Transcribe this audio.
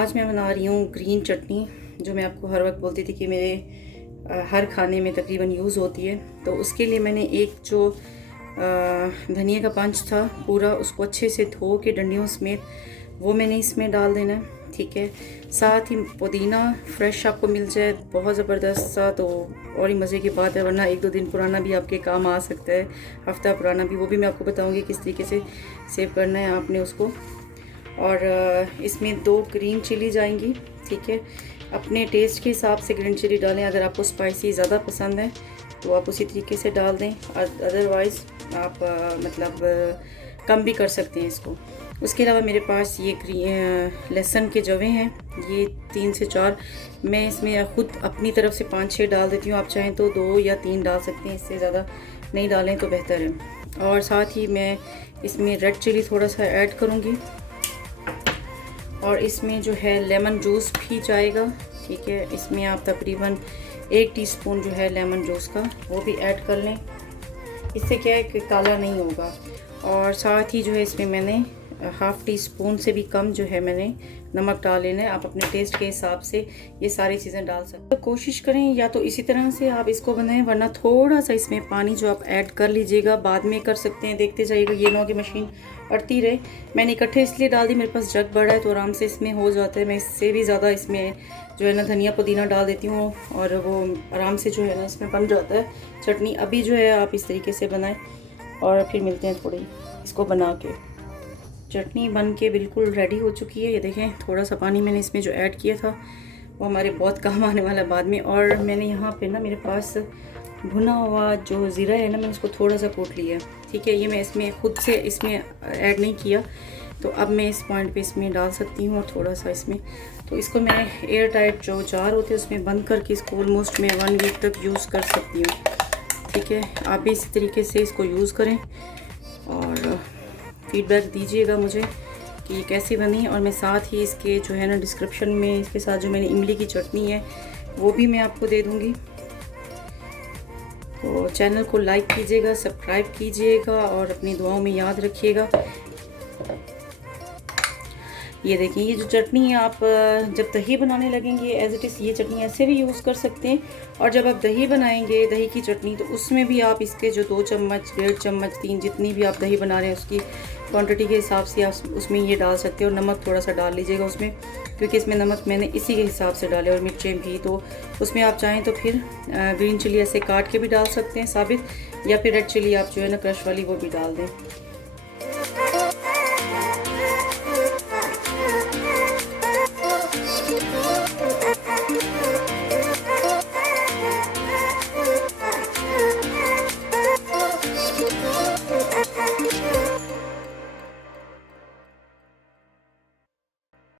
आज मैं बना रही हूँ ग्रीन चटनी, जो मैं आपको हर वक्त बोलती थी कि मेरे हर खाने में तकरीबन यूज़ होती है। तो उसके लिए मैंने एक जो धनिया का पंच था पूरा, उसको अच्छे से धो के डंडियों समेत वो मैंने इसमें डाल देना है। ठीक है, साथ ही पुदीना फ्रेश आपको मिल जाए बहुत ज़बरदस्त सा तो और ही मज़े की बात है, वरना 1-2 दिन पुराना भी आपके काम आ सकता है, हफ्ता पुराना भी। वो भी मैं आपको बताऊंगी किस तरीके से सेव करना है आपने उसको। और इसमें 2 ग्रीन चिली जाएंगी। ठीक है, अपने टेस्ट के हिसाब से ग्रीन चिली डालें। अगर आपको स्पाइसी ज़्यादा पसंद है तो आप उसी तरीके से डाल दें, अदरवाइज़ आप कम भी कर सकते हैं इसको। उसके अलावा मेरे पास ये लहसुन के जवे हैं, ये 3 से 4 मैं इसमें ख़ुद अपनी तरफ से 5-6 डाल देती हूँ। आप चाहें तो 2 या 3 डाल सकते हैं, इससे ज़्यादा नहीं डालें तो बेहतर है। और साथ ही मैं इसमें रेड चिली थोड़ा सा ऐड करूँगी और इसमें जो है लेमन जूस भी जाएगा। ठीक है, इसमें आप तकरीबन 1 टीस्पून जो है लेमन जूस का वो भी ऐड कर लें, इससे क्या है कि काला नहीं होगा। और साथ ही जो है इसमें मैंने 1/2 टीस्पून से भी कम जो है मैंने नमक डाल लेना है। आप अपने टेस्ट के हिसाब से ये सारी चीज़ें डाल सकते हैं। तो कोशिश करें या तो इसी तरह से आप इसको बनाएं, वरना थोड़ा सा इसमें पानी जो आप ऐड कर लीजिएगा, बाद में कर सकते हैं, देखते जाइएगा। ये ना हो कि मशीन अड़ती रहे। मैंने इकट्ठे इसलिए डाल दी, मेरे पास जग बड़ा है तो आराम से इसमें हो जाता है। मैं इससे भी ज़्यादा इसमें जो है ना धनिया पुदीना डाल देती हूँ और वो आराम से जो है ना इसमें बन जाता है चटनी। अभी जो है आप इस तरीके से बनाएं और फिर मिलते हैं थोड़ी इसको बना के। चटनी बन के बिल्कुल रेडी हो चुकी है। ये देखें, थोड़ा सा पानी मैंने इसमें जो ऐड किया था वो हमारे बहुत काम आने वाला बाद में। और मैंने यहाँ पे ना मेरे पास भुना हुआ जो ज़ीरा है ना, मैंने उसको थोड़ा सा कूट लिया है। ठीक है, ये मैं इसमें खुद से इसमें ऐड नहीं किया, तो अब मैं इस पॉइंट पे इसमें डाल सकती हूँ और थोड़ा सा इसमें। तो इसको मैं एयर टाइट जो जार होते हैं उसमें बंद करके इसको ऑलमोस्ट मैं 1 वीक तक यूज़ कर सकती हूँ। ठीक है, आप भी इसी तरीके से इसको यूज़ करें और फीडबैक दीजिएगा मुझे कि ये कैसी बनी। और मैं साथ ही इसके जो है ना डिस्क्रिप्शन में इसके साथ जो मैंने इमली की चटनी है वो भी मैं आपको दे दूँगी। तो चैनल को लाइक कीजिएगा, सब्सक्राइब कीजिएगा और अपनी दुआओं में याद रखिएगा। ये देखिए, ये जो चटनी है आप जब दही बनाने लगेंगे एज इट इज़ ये चटनी ऐसे भी यूज़ कर सकते हैं। और जब आप दही बनाएंगे दही की चटनी, तो उसमें भी आप इसके जो 2 चम्मच 1.5 चम्मच 3 जितनी भी आप दही बना रहे हैं उसकी क्वांटिटी के हिसाब से आप उसमें ये डाल सकते हैं। और नमक थोड़ा सा डाल लीजिएगा उसमें, क्योंकि इसमें नमक मैंने इसी के हिसाब से डाले, और मिर्चें भी। तो उसमें आप चाहें तो फिर ग्रीन चिली ऐसे काट के भी डाल सकते हैं साबित, या फिर रेड चिली आप जो है ना क्रश वाली वो भी डाल दें।